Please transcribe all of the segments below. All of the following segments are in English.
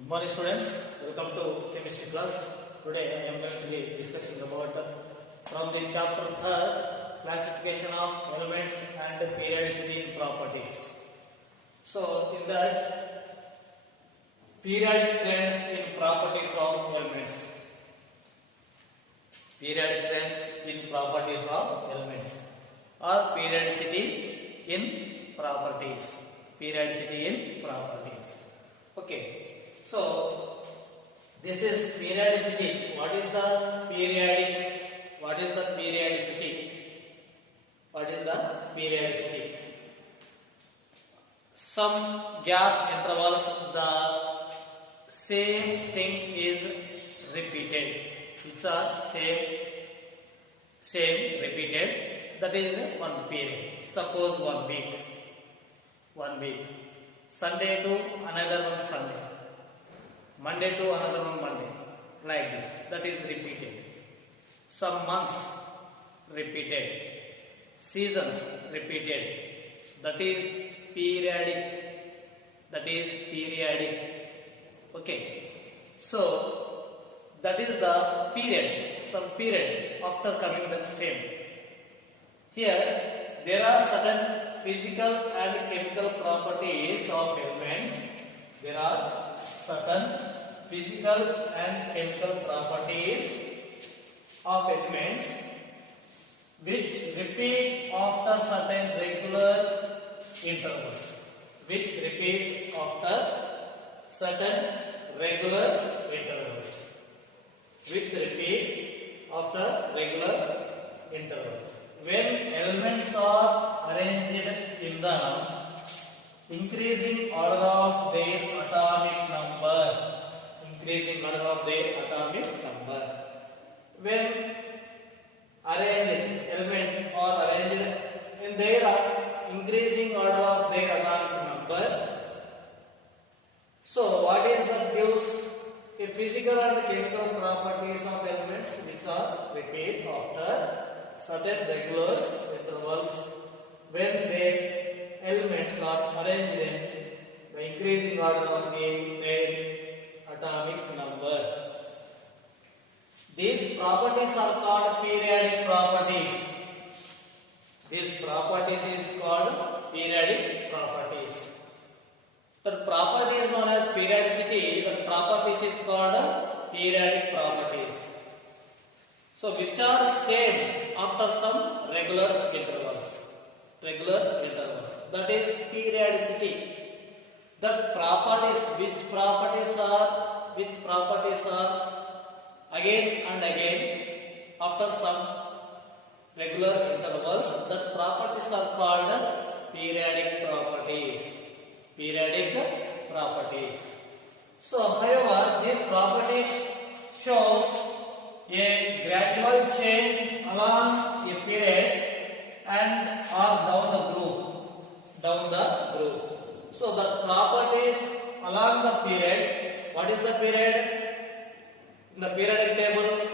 Good morning students, welcome to chemistry class. Today I am going to be discussing about from the chapter 3rd classification of elements and periodicity in properties. So in that periodic trends in properties of elements. Periodic trends in properties of elements or periodicity in properties. Periodicity in properties. Okay. So this is periodicity. What is the periodic? What is the periodicity? What is the periodicity? Some gap intervals the same thing is repeated. It's a same repeated. That is one period. Suppose 1 week. 1 week. Sunday to another one Sunday. Monday to another one Monday, like this. That is repeated. Some months repeated. Seasons repeated. That is periodic. That is periodic. Okay. So that is the period. Some period after coming the same. Here there are certain physical and chemical properties of elements. There are certain physical and chemical properties of elements which repeat after certain regular intervals. Which repeat after certain regular intervals. Which repeat after regular intervals. When elements are arranged in the increasing order of their atomic number. Increasing order of their atomic number. When elements are arranged in their increasing order of their atomic number. So what is that gives a physical and chemical properties of elements which are repeat after certain regular intervals when their elements are arranged in the increasing order of their atomic number. These properties are called periodic properties. These properties is called periodic properties. The property is known as periodicity. The properties is called periodic properties. So which are same after some regular intervals. Regular intervals. That is periodicity. The properties, which properties are again and again after some regular intervals. That properties are called periodic properties. Periodic properties. So, however, these properties shows a gradual change along a period and or down the group. So the properties along the period. What is the period in the periodic table?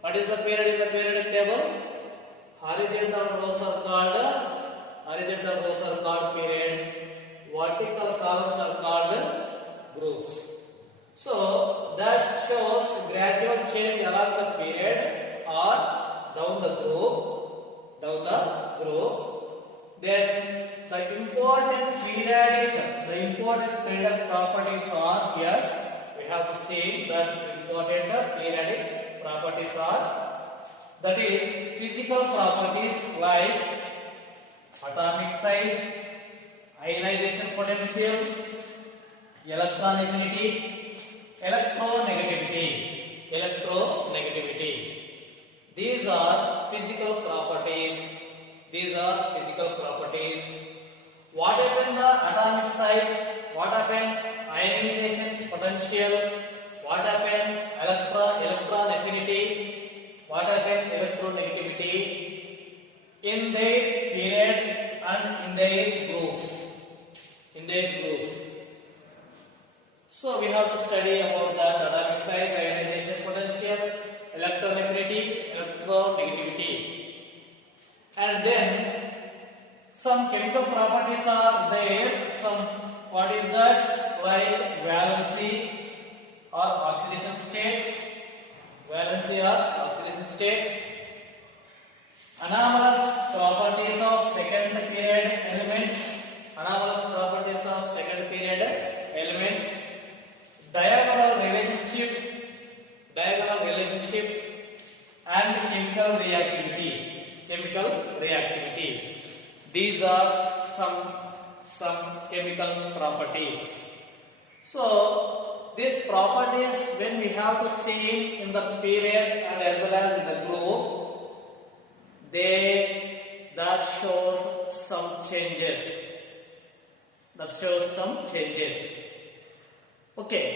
What is the period in the periodic table? Horizontal rows are called periods. Vertical columns are called groups. So that shows gradual change along the period or down the group. Then the important periodic properties are here. We have to see that important periodic properties are, that is physical properties like atomic size, ionization potential, electron affinity, electronegativity. These are physical properties. What happened the atomic size? What happened ionization potential? What happened electron affinity? What happened electronegativity? In their period and in their groups. So we have to study about that atomic size, ionization potential, electron affinity, electronegativity. And then some chemical properties are there, some What is that? Like valency or oxidation states. Valency or oxidation states. Anomalous properties of second period elements. Anomalous properties of second period elements. Diagonal relationship and chemical reactivity. These are some chemical properties. So these properties, when we have to see in the period and as well as in the group, that shows some changes. Okay,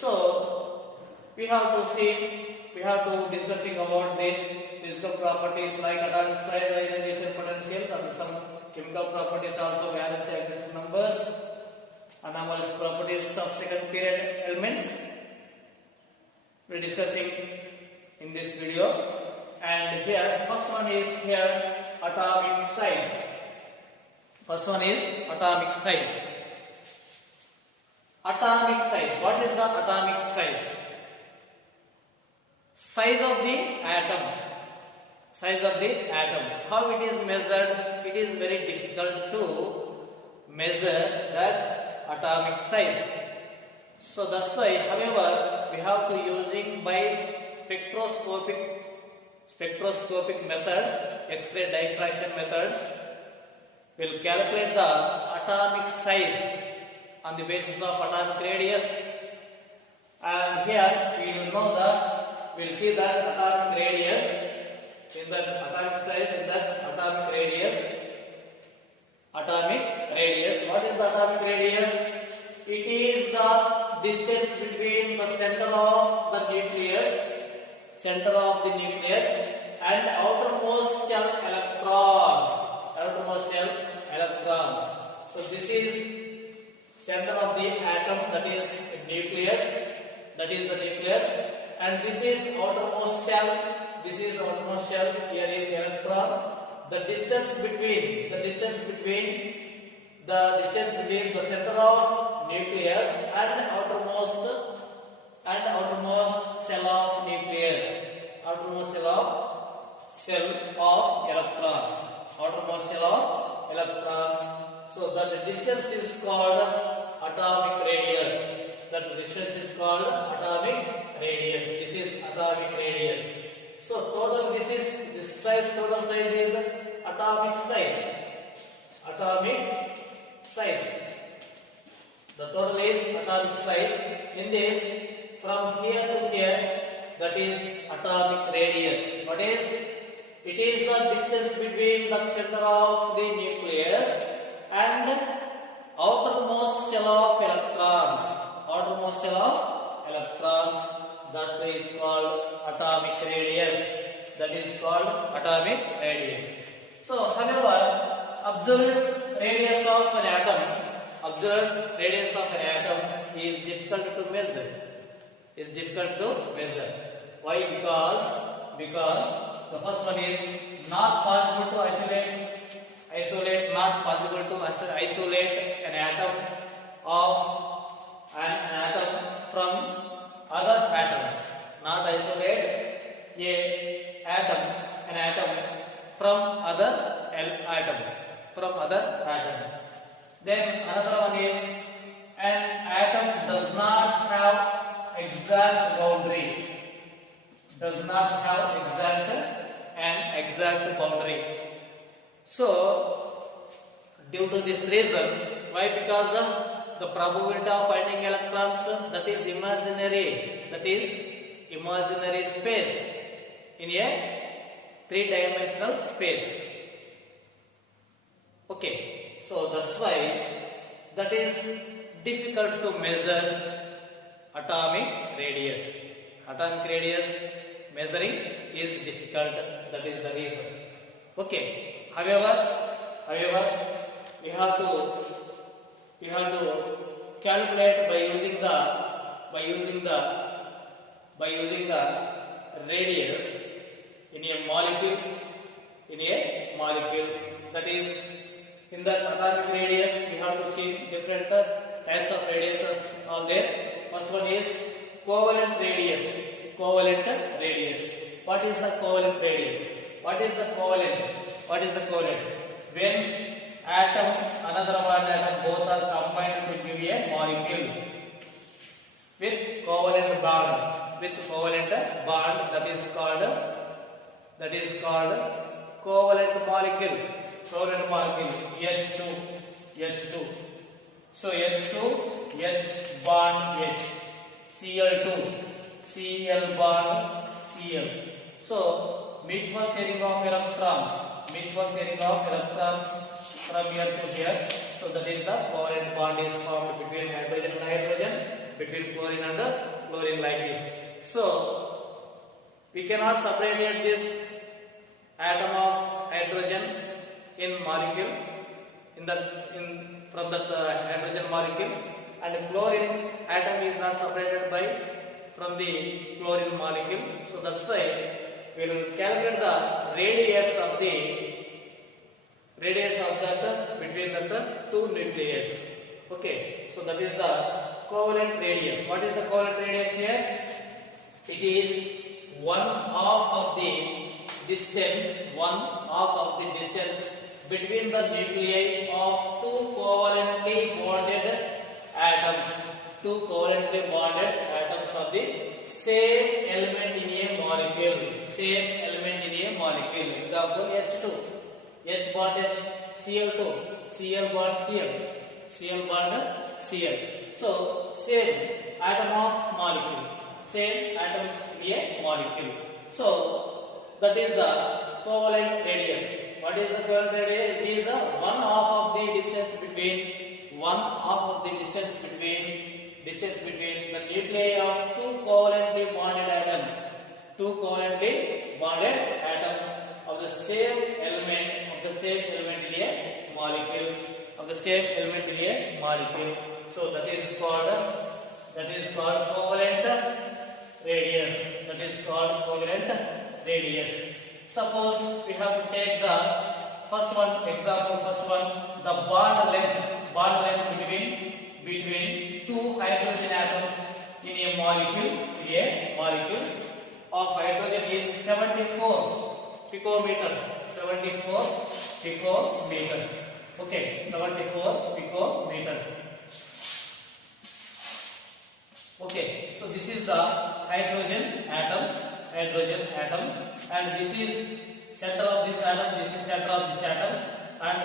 so we have to discussing about these physical properties like atomic size, ionization potential, and some chemical properties also, valency, oxidation numbers, anomalous properties of second period elements. We are discussing in this video. And here, first one is atomic size. Atomic size. What is the atomic size? Size of the atom. How it is measured? It is very difficult to measure that atomic size. So that's why, however, we have to using by spectroscopic methods, X-ray diffraction methods, will calculate the atomic size on the basis of atomic radius. And here we will know that, we'll see that atomic radius, in that atomic size, in that atomic radius. What is the atomic radius? It is the distance between the center of the nucleus and outermost shell electrons. So this is center of the atom, that is nucleus, and this is outermost shell. Here is electron. The distance between the center of nucleus and outermost cell of nucleus, cell of electrons. So that distance is called atomic radius. This is atomic radius. So total total size is atomic size. The total is atomic size. In this, from here to here, that is atomic radius. What is? It is the distance between the center of the nucleus and outermost shell of electrons. That is called atomic radius. So, however, observed radius of an atom is difficult to measure. Why? Because the first one is not possible to isolate an atom from other atoms. Not isolate an atom from other atom. Then another one is an atom does not have exact boundary. So due to this reason, why? Because the probability of finding electrons, that is imaginary space in a three-dimensional space. Okay, so that's why that is difficult to measure atomic radius. Measuring is difficult. That is the reason. Okay. However, we have to calculate by using the radius in a molecule. That is, in the atomic radius we have to see different types of radiuses are there. First one is covalent radius. Covalent radius. What is the covalent radius? What is the covalent? What is the covalent? When atom, another one atom, both are combined to give a molecule with covalent bond. With covalent bond, that is called covalent molecule. Covalent molecule H2. So H2, H bond H, Cl2, Cl bond Cl. So mutual sharing of electrons from here to here. So that is the covalent bond is formed between hydrogen and hydrogen, between chlorine and chlorine, like this. So we cannot separate this atom of hydrogen in molecule from that hydrogen molecule, and chlorine atom is not separated from the chlorine molecule. So that's why we will calculate the radius of that between the two nuclei. Okay, so that is the covalent radius. What is the covalent radius here? It is 1/2 of the distance between the nuclei of two covalently bonded atoms. Two covalently bonded atoms of the same element in a molecule. Example H2, H bond H, Cl2, Cl bond Cl, Cl bond Cl. So same atom of molecule, same atoms in a molecule. So that is the covalent radius. What is the covalent radius? It is the 1/2 of the distance between the nuclei of two covalently bonded atoms. Of the same element in a molecule. So that is called covalent radius. Suppose we have to take the first one, the bond length between two hydrogen atoms in a molecule of hydrogen is 74 picometers. Okay, 74 picometers. Okay, so this is the hydrogen atom, and this is center of this atom, and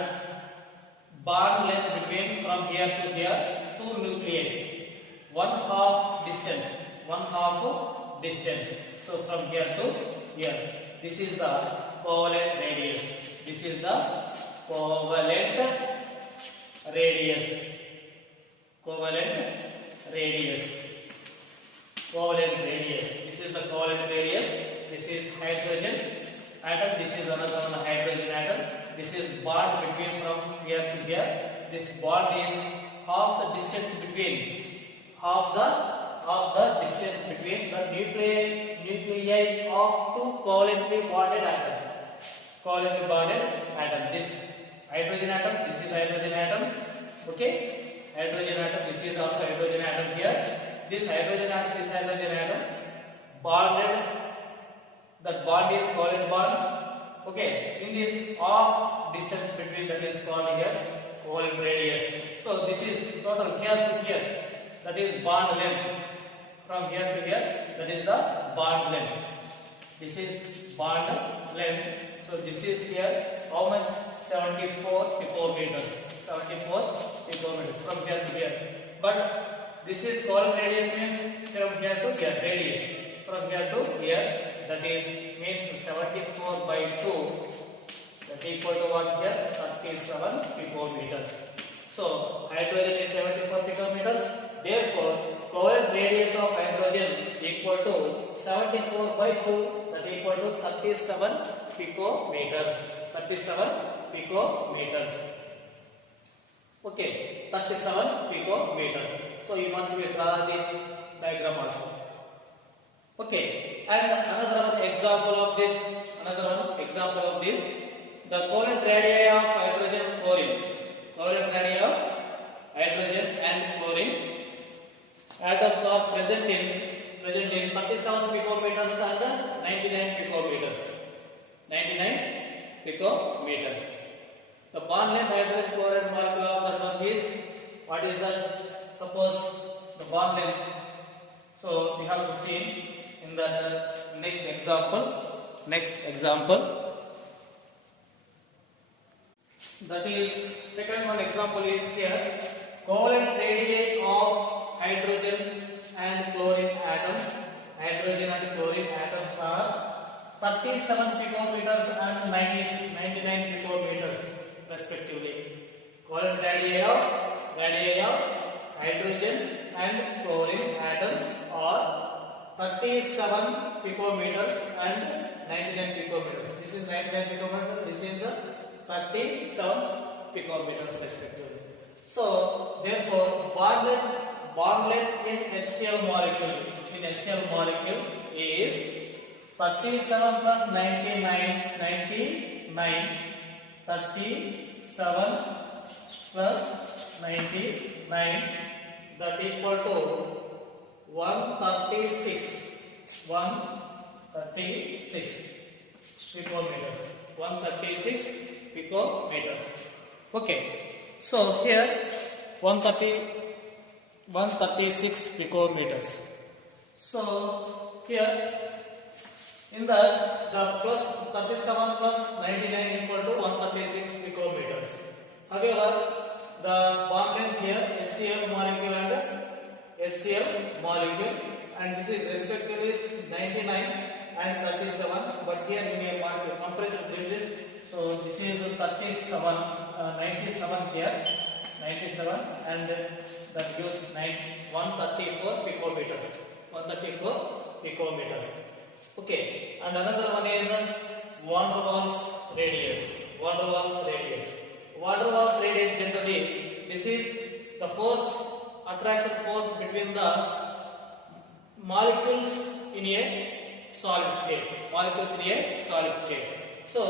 bond length between from here to here, two nuclei, 1/2 distance. So from here to here, this is the covalent radius. This is the covalent radius. This is the covalent radius. This is hydrogen atom. This is another one hydrogen atom. This is bond between from here to here. This bond is half the distance between the nuclei of two covalently bonded atoms. This hydrogen atom. This is hydrogen atom. Okay, hydrogen atom. This is also hydrogen atom here. This hydrogen atom bonded. That bond is covalent bond. Okay, in this half distance between, that is called here covalent radius. So this is total here to here. That is bond length. From here to here, that is the bond length. This is bond length. So this is here how much? 74 picometers. From here to here. But this is covalent radius means from here to here radius. From here to here, that is means 74 by 2. That equal to what here? 37 picometers. So hydrogen is 74 picometers. Therefore, covalent radius of hydrogen equal to 74 by 2. That equal to 37 picometers. Okay, 37 picometers. So you must draw this diagram also. Okay, and another one example of this, the covalent radii of hydrogen and chlorine. atoms are present in 37 picometers and 99 picometers. 99 picometers. The bond length hydrogen chloride molecule of that one is, what is that? Suppose the bond length. So we have to see in the next example. That is, second one example is here. Covalent radii of hydrogen and chlorine atoms. Hydrogen and chlorine atoms are 37 picometers and 99 picometers respectively. Covalent radii of hydrogen and chlorine atoms are 37 picometers and 99 picometers. This is 99 picometers. This is 37 picometers respectively. So therefore bond length in HCl molecule is 37 plus 99 37 plus 99, that equal to 136 picometers. 136 picometers. Okay, so here 136 picometers. So here in that the plus 37 plus 99 equal to 136 picometers. However, the bond length here HCl molecule and this is respectively 99 and 37, but here we may want to comparison with this. So this is 97 here, 97, and that gives 134 picometers. 134 picometers. Okay, and another one is van der Waals radius. Van der Waals radius generally, this is the force, attraction force between the molecules in a solid state. So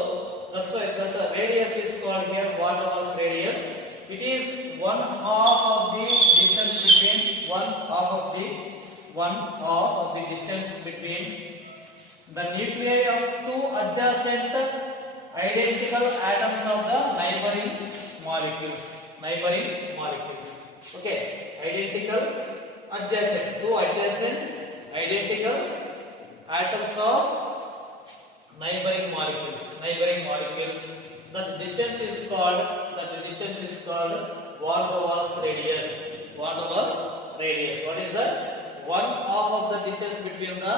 that's why the radius is called here van der Waals radius. It is one half of the distance between the nuclei of two adjacent identical atoms of the neighboring molecules. Okay, two adjacent identical atoms of neighboring molecules. That distance is called van der Waals radius. What is that? One half of the distance between the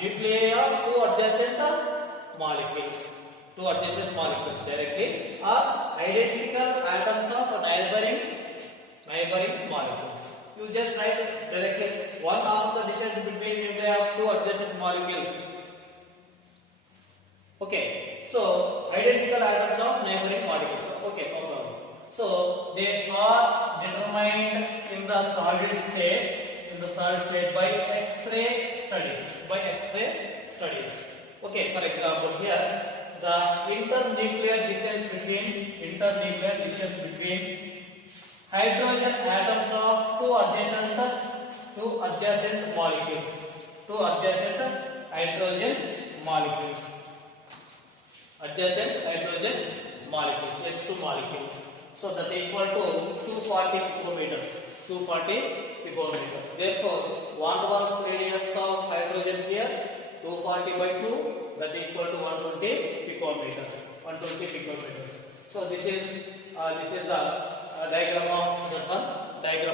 nuclei of two adjacent molecules directly are identical atoms of neighboring molecules. You just write directly one half of the distance between nuclei of two adjacent molecules. Okay, so identical atoms of neighboring molecules. Okay, no problem. So they are determined in the solid state by X-ray studies. Okay, for example, here the internuclear distance between hydrogen atoms of two adjacent molecules. Hydrogen molecules, H2 molecule. So that equal to 240 picometers. Therefore, van der Waals radius of hydrogen here 240 by 2, that equal to 120 picometers. So this is the diagram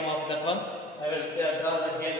of that one. I will draw that here